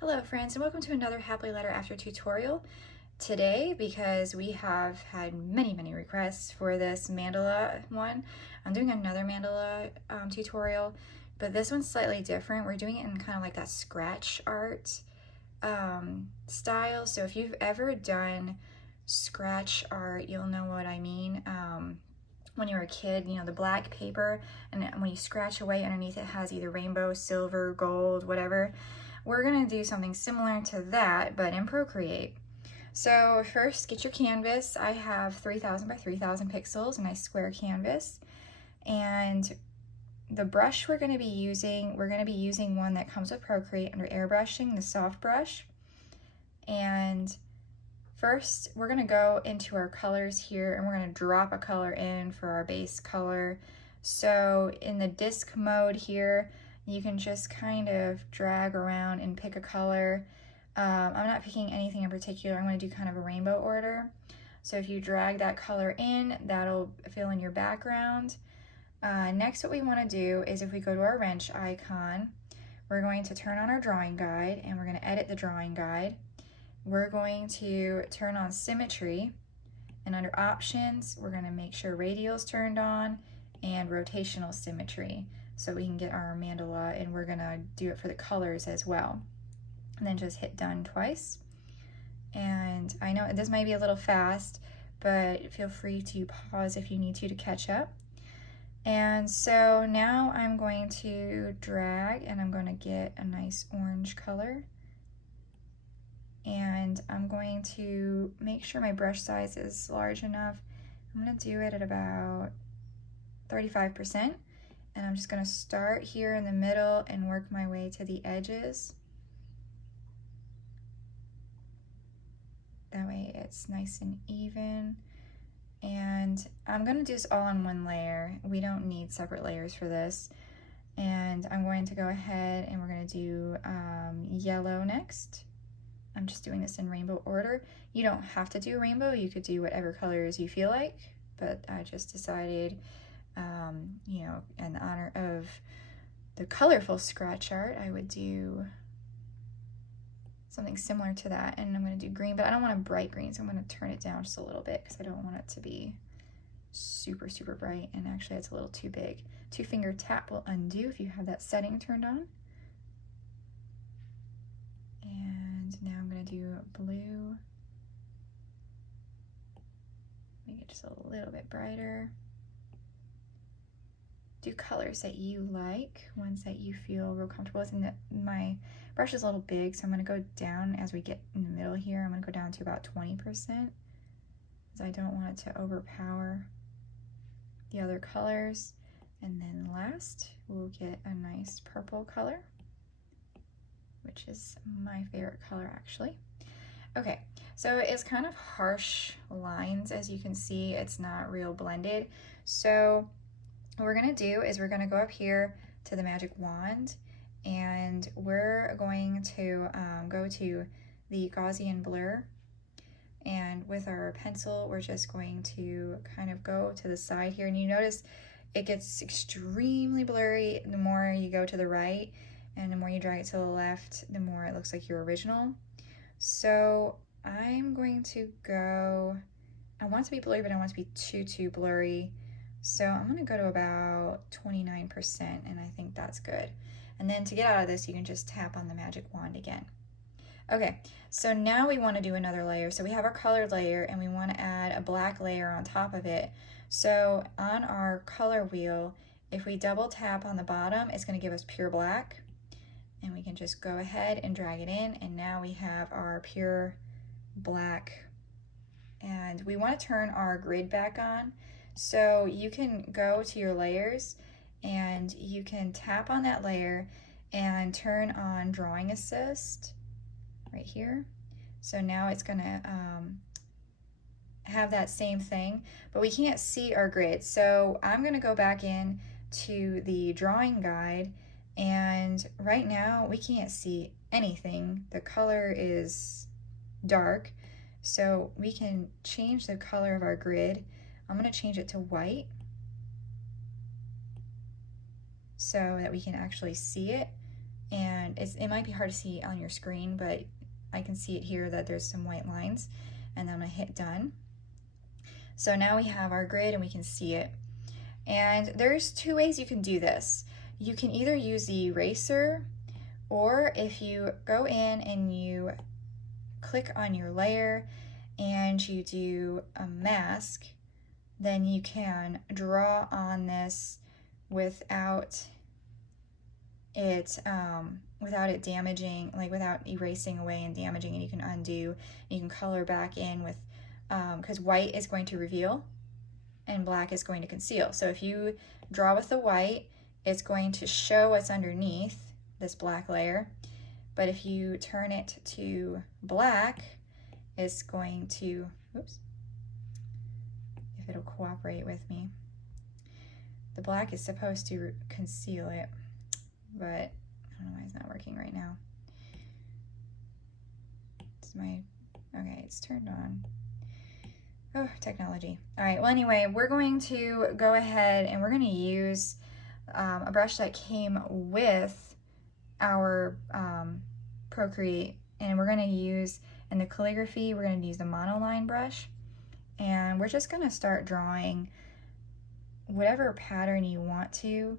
Hello friends, and welcome to another Happily Letter After tutorial. Today, because we have had many requests for this mandala one, I'm doing another mandala tutorial, but this one's slightly different. We're doing it in kind of like that scratch art style. So if you've ever done scratch art, you'll know what I mean. When you were a kid, you know, the black paper, and when you scratch away underneath, it has either rainbow, silver, gold, whatever. We're gonna do something similar to that, but in Procreate. So first, get your canvas. I have 3000 by 3000 pixels, a nice square canvas. And the brush we're gonna be using one that comes with Procreate under airbrushing, the soft brush. And first, we're gonna go into our colors here, and we're gonna drop a color in for our base color. So in the disc mode here, you can just kind of drag around and pick a color. I'm not picking anything in particular. I'm gonna do kind of a rainbow order. So if you drag that color in, that'll fill in your background. Next, what we wanna do is, if we go to our wrench icon, we're going to turn on our drawing guide, and we're gonna edit the drawing guide. We're going to turn on symmetry, and under options, we're gonna make sure radial's turned on and rotational symmetry, so we can get our mandala, and we're gonna do it for the colors as well. And then just hit done twice. And I know this might be a little fast, but feel free to pause if you need to catch up. And so now I'm going to drag, and I'm going to get a nice orange color. And I'm going to make sure my brush size is large enough. I'm going to do it at about 35%. And I'm just going to start here in the middle and work my way to the edges. That way it's nice and even. And I'm going to do this all on one layer. We don't need separate layers for this. And I'm going to go ahead and we're going to do yellow next. I'm just doing this in rainbow order. You don't have to do rainbow. You could do whatever colors you feel like, but I just decided, you know, in honor of the colorful scratch art, I would do something similar to that. And I'm going to do green, but I don't want a bright green, so I'm going to turn it down just a little bit because I don't want it to be super bright, and actually it's a little too big. 2-finger tap will undo if you have that setting turned on. And now I'm going to do blue. Make it just a little bit brighter. Do colors that you like, ones that you feel real comfortable with. And my brush is a little big, so I'm going to go down as we get in the middle here. I'm going to go down to about 20%, because I don't want it to overpower the other colors. And then last, we'll get a nice purple color, which is my favorite color actually. Okay, so it's kind of harsh lines, as you can see. It's not real blended. So what we're gonna do is we're gonna go up here to the magic wand, and we're going to go to the Gaussian blur. And with our pencil, we're just going to kind of go to the side here. And you notice it gets extremely blurry the more you go to the right, and the more you drag it to the left, the more it looks like your original. So I'm going to go, I want it to be blurry, but I don't want it to be too blurry. So I'm going to go to about 29%, and I think that's good. And then to get out of this, you can just tap on the magic wand again. Okay, so now we want to do another layer. So we have our colored layer, and we want to add a black layer on top of it. So on our color wheel, if we double tap on the bottom, it's going to give us pure black. And we can just go ahead and drag it in, and now we have our pure black. And we want to turn our grid back on. So you can go to your layers, and you can tap on that layer and turn on drawing assist right here. So now it's gonna have that same thing, but we can't see our grid. So I'm gonna go back in to the drawing guide, and right now we can't see anything. The color is dark, so we can change the color of our grid. I'm going to change it to white so that we can actually see it. and it might be hard to see on your screen, but I can see it here that there's some white lines, and then I'm gonna hit done. So now we have our grid and we can see it. And there's two ways you can do this. You can either use the eraser, or if you go in and you click on your layer and you do a mask, then you can draw on this without it damaging, like without erasing away and damaging, and you can undo, you can color back in with, because white is going to reveal and black is going to conceal. So if you draw with the white, it's going to show what's underneath this black layer, but if you turn it to black, it's going to, oops, if it'll cooperate with me. The black is supposed to conceal it, but I don't know why it's not working right now. Okay, it's turned on. Oh, technology. All right, well anyway, we're going to go ahead and we're gonna use a brush that came with our Procreate, and we're gonna use, in the calligraphy, we're gonna use the monoline brush, and we're just gonna start drawing whatever pattern you want to.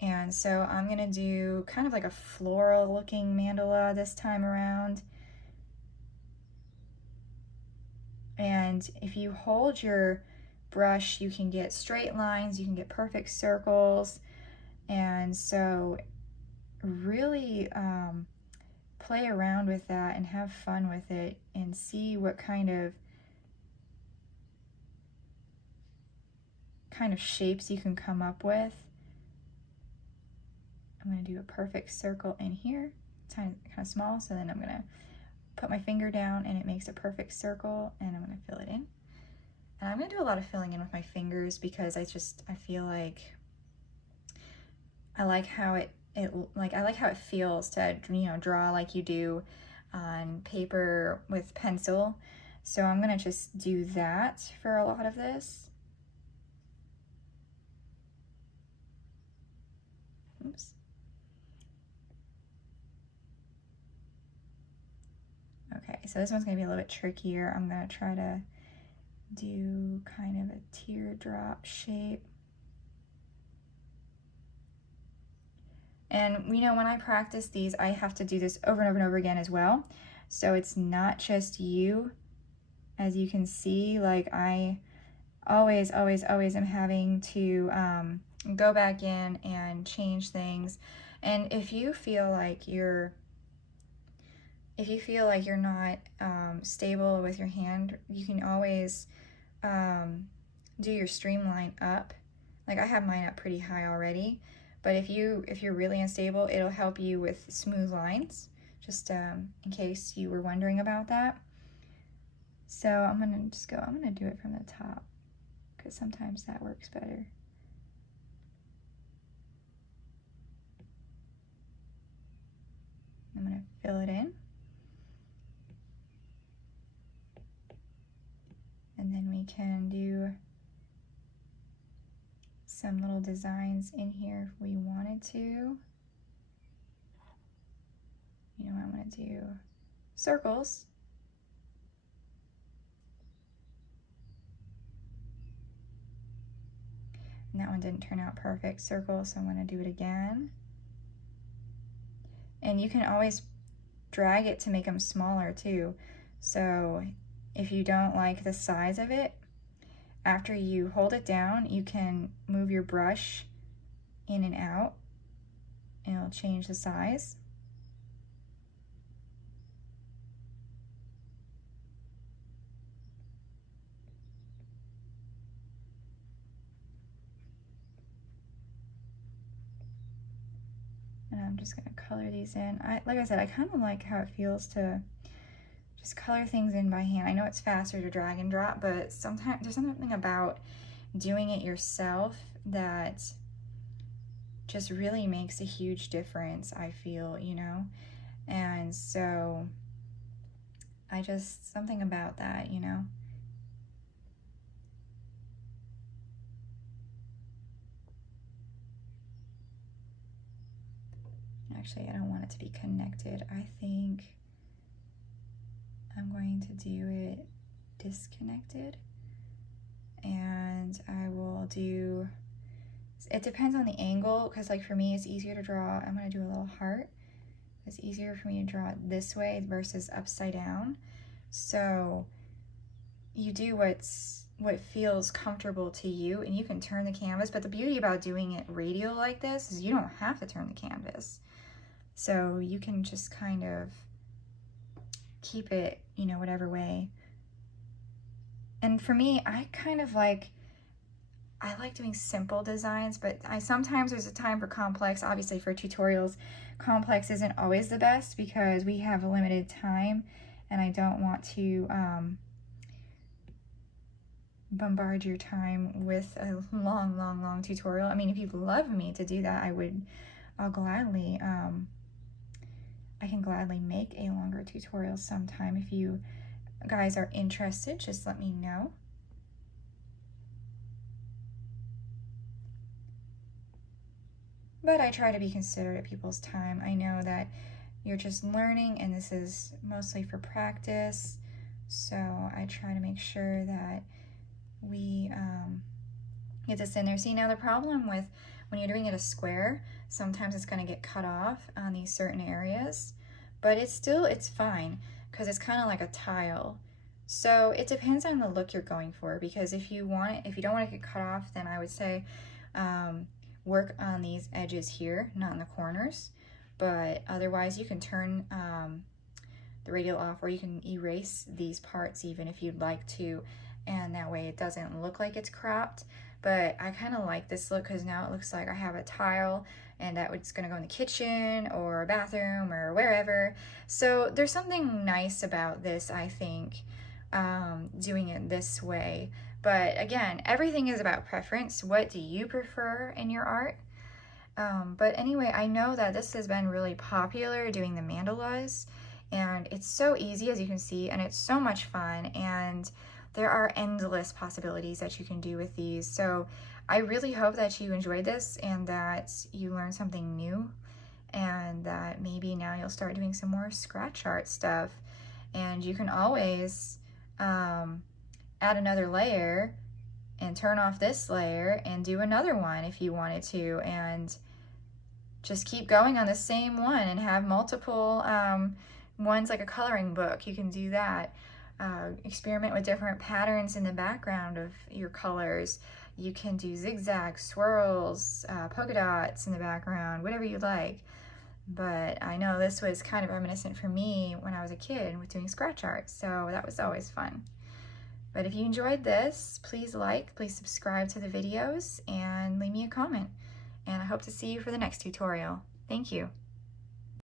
And so I'm gonna do kind of like a floral looking mandala this time around. And if you hold your brush, you can get straight lines, you can get perfect circles. And so really play around with that and have fun with it and see what kind of shapes you can come up with. I'm going to do a perfect circle in here, kind of small, so then I'm going to put my finger down and it makes a perfect circle, and I'm going to fill it in. And I'm going to do a lot of filling in with my fingers because I feel like I like how it feels to, you know, draw like you do on paper with pencil. So I'm going to just do that for a lot of this. Oops. Okay, so this one's going to be a little bit trickier. I'm going to try to do kind of a teardrop shape. And you know, when I practice these, I have to do this over and over and over again as well. So it's not just you. As you can see, like I always am having to go back in and change things. And if you feel like you're not stable with your hand, you can always do your streamline up. Like I have mine up pretty high already, but if you're really unstable, it'll help you with smooth lines, just in case you were wondering about that. So I'm gonna do it from the top, because sometimes that works better. I'm gonna fill it in. And then we can do some little designs in here if we wanted to. You know, I want to do circles. And that one didn't turn out perfect, circle, so I'm going to do it again. And you can always drag it to make them smaller too. So if you don't like the size of it, after you hold it down, you can move your brush in and out, and it'll change the size. And I'm just going to color these in. Like I said, I kind of like how it feels to just color things in by hand. I know it's faster to drag and drop, but sometimes there's something about doing it yourself that just really makes a huge difference, I feel, you know? And so something about that, you know? Actually, I don't want it to be connected. I think I'm going to do it disconnected. And I will do, it depends on the angle, because like for me it's easier to draw, I'm going to do a little heart. It's easier for me to draw it this way versus upside down. So you do what feels comfortable to you, and you can turn the canvas, but the beauty about doing it radial like this is you don't have to turn the canvas. So you can just kind of keep it, you know, whatever way. And for me, I like doing simple designs, but sometimes there's a time for complex. Obviously for tutorials, complex isn't always the best because we have a limited time and I don't want to bombard your time with a long tutorial. I mean, if you'd love me to do that, I'll gladly, I can gladly make a longer tutorial sometime. If you guys are interested, just let me know. But I try to be considerate of people's time. I know that you're just learning and this is mostly for practice, so I try to make sure that we get this in there. See, now the problem with when you're doing it a square, sometimes it's going to get cut off on these certain areas, but it's fine because it's kind of like a tile. So it depends on the look you're going for, because if you don't want to get cut off, then I would say work on these edges here, not in the corners. But otherwise you can turn the radial off, or you can erase these parts even if you'd like to, and that way it doesn't look like it's cropped. But I kind of like this look because now it looks like I have a tile and it's going to go in the kitchen or a bathroom or wherever. So there's something nice about this, I think, doing it this way. But again, everything is about preference. What do you prefer in your art? But anyway, I know that this has been really popular, doing the mandalas, and it's so easy, as you can see, and it's so much fun, and there are endless possibilities that you can do with these. So I really hope that you enjoyed this and that you learned something new, and that maybe now you'll start doing some more scratch art stuff. And you can always add another layer and turn off this layer and do another one if you wanted to, and just keep going on the same one and have multiple ones, like a coloring book. You can do that. Experiment with different patterns in the background of your colors. You can do zigzags, swirls, polka dots in the background, whatever you like. But I know this was kind of reminiscent for me when I was a kid with doing scratch art, so that was always fun. But if you enjoyed this, please please subscribe to the videos, and leave me a comment. And I hope to see you for the next tutorial. Thank you.